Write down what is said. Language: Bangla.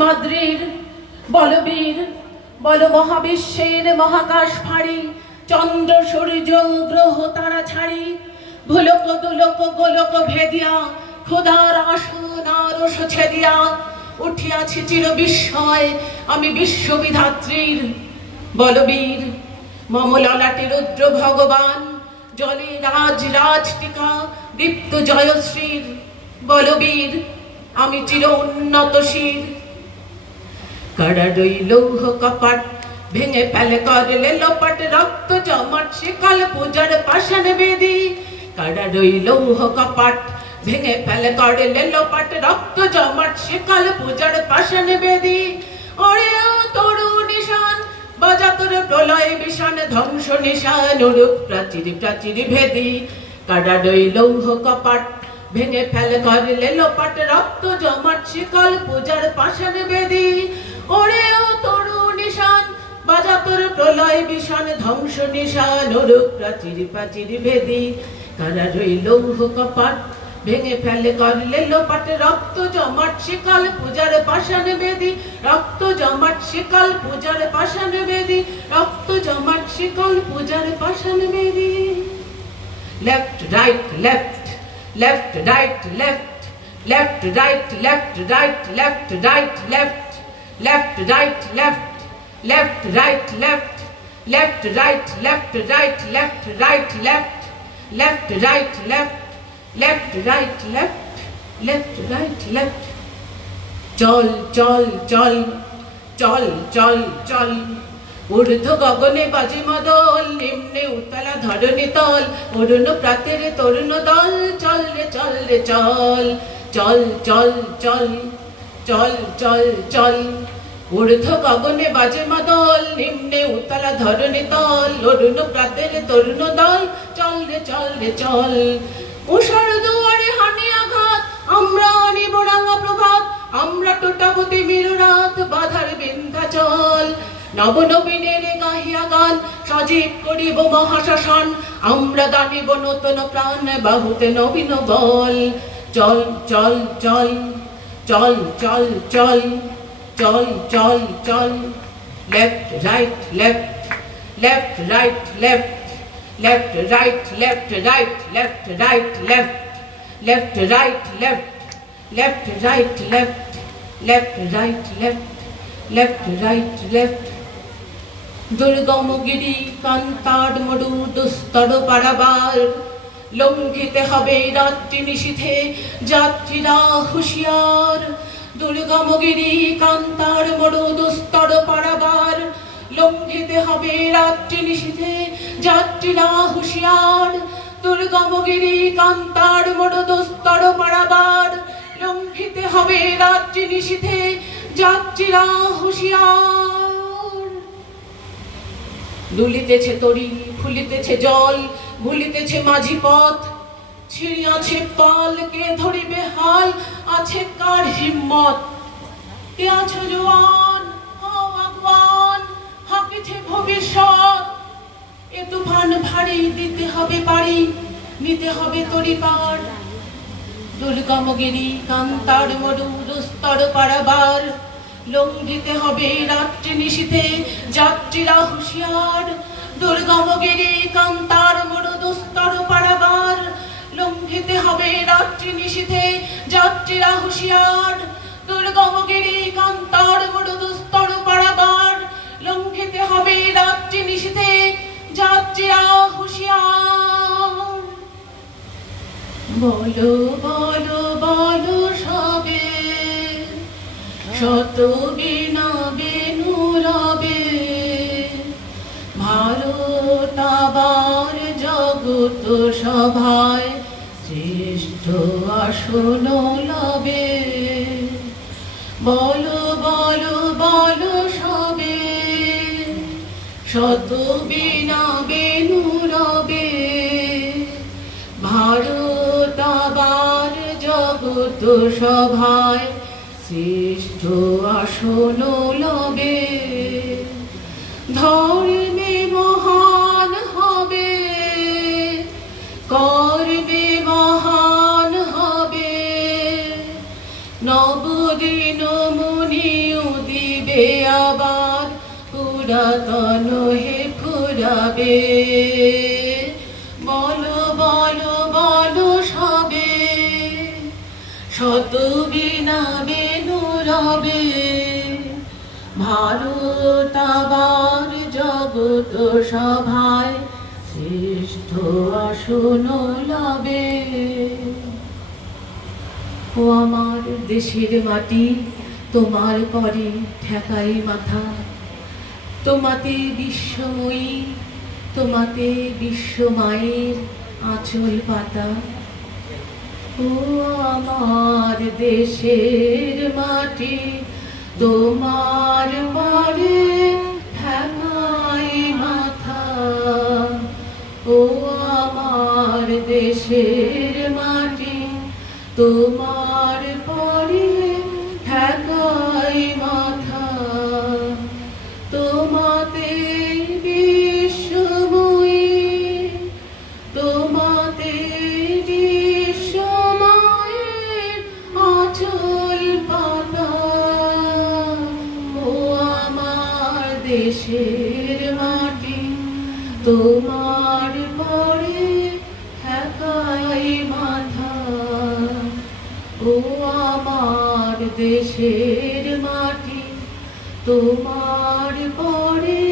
হিমাদ্রির বলবীর বল মহাবিশ্বের মহাকাশ ফাড়ি চন্দ্র সূর্য গ্রহ তারা ছাড়ি ভুলক দুলক গোলক ভেদিয়া খোদার আসন আরশ ছেদিয়া উঠিয়াছি চির বিস্ময় আমি বিশ্ববিধাত্রীর বলবীর মম ললাটে রুদ্র ভগবান জলে রাজ রাজ টিকা দীপ্ত জয়শ্রীর বলবীর আমি চির উন্নত শির কারাডই লৌহ কপাট ভেঙে ফেলে করলে লোপাট রক্ত জমাট শিকাল পূজার পাষাণ বেদি কারাডই লৌহ কপাট ভেঙে ফেলে করলে লোপাট রক্ত জমাট শিকাল পূজার পাষাণ বেদি ওরে তরু নিশান বাজা তোর প্রলয় বিষাণ ধ্বংস নিশান উড়ুক প্রাচীর প্রাচীর ভেদি কারাডই লৌহ কপাট ভেঙে ফেলে করলে লোপাট রক্ত জমাট শিকাল পূজার পাষাণ বেদি ওরে তরু নিশান বাজা তোর প্রলয় বিষাণ ধ্বংস নিশান উড়ুক প্রাচীর প্রাচীর ভেদি কারাডই লৌহ কপাট ভেঙে ফেলে করলে লোপাট রক্ত জমাট শিকাল পূজার পাষাণ বেদি রক্ত জমাট শিকাল পূজার পাষাণ বেদি রক্ত জমাট শিকাল পূজার পাষাণ বেদি left right left left right left left right left right left right left left right left left right left left right left right left right left left right left left right left left right left চল চল চল চল চল চল ঊর্ধ্ব গগনে বাজে মাদল নিম্নে উতলা ধরণী তল অরুণ প্রাতের তরুণ দল চল রে চল রে চল চল চল চল চল চল চল ঊর্ধ্ব গগনে বাজে মাদল নিম্নে উতলা ধরণী তল অরুণ প্রাতের তরুণ দল চল রে চল রে চল উষার দুয়ারে হানি আঘাত আমরা আনিব রাঙা প্রভাত আমরা টোটাবতী মিররাত বাধার বিন্ধ্যাচল নবনবীনের গাহিয়া গান সজীব করিব মহাশ্মশান আমরা দানিব নতুন প্রাণ বাহুতে নবীন বল চল চল চল চল চল চল চল চল চল left right left left right left left right left right left right left left right left left right left left right left left right left Durgamgiri কান্তার মরু দুস্তর পারাবার লঙ্ঘিতে হবে রাত্রি নিশীথে যাত্রীরা হুঁশিয়ার দুর্গমগিরি কান্তার মরু দুস্তর পারাবার লঙ্ঘিতে হবে রাত্রি নিশীথে যাত্রীরা হুঁশিয়ার দুর্গমগিরি কান্তার মরু দুস্তর পারাবার লঙ্ঘিতে হবে রাত্রি নিশীথে যাত্রীরা হুঁশিয়ার দুলিতেছে তরি ফুলিতেছে জল ভুলিতেছে মাঝি পথ ছিড়িয়াছে পাল কে ধরিবে হাল আছে কার হিম্মত কে আছো জোয়ান হও আগুয়ান হাকিছে ভবিষ্যৎ এ তুফান ভারী দিতে হবে পারি নিতে হবে তরি পার দুর্গমগিরি কান্তার মরু দুস্তর পারাবার লঙ্ঘিতে হবে রাত্রি নিশীথে যাত্রীরা হুঁশিয়ার দুর্গমগিরি কান্তার মরু দুস্তর পারাবার লঙ্ঘিতে হবে রাত্রি নিশীথে যাত্রীরা হুঁশিয়ার দুর্গমগিরি কান্তার মরু দুস্তর পারাবার লঙ্ঘিতে হবে রাত্রি নিশীথে যাত্রীরা হুঁশিয়ার বলো বলো বলো সবে শত বিনবে নুরবে ভারত আবার জগৎ সভায় শ্রেষ্ঠ আসন লবে বলো বলো বলো সবে শত বিনবে নুরবে ভারত আবার জগৎ সভায় শ্রেষ্ঠ আসন লবে ধর্মে মহান হবে কর্মে মহান হবে নবদিন মুনি আবার পুরাতন হে ফুরাবে বলো বলো বলো সবে শত বিনা বেনু রবে ভারত আবার জগত সভায় শ্রেষ্ঠ আসন লবে ও আমার দেশের মাটি তোমার পরে ঠেকাই মাথা তোমাতে বিশ্বময়ী তোমাতে বিশ্বমায়ের আঁচল পাতা ও আমার দেশের মাটি তোমার পরে ঠেকাই মাথা ও আমার দেশের মাটি তোমার পরে ঠেকাই মাথা তোমাতে বিশ্বময়ী তোমাতে বিশ্বমায়ের আঁচল পাতা ও আমার দেশের মাটি তোমার পরে ঠেকাই মাথা ও আমার দেশের মাটি তোমার পরে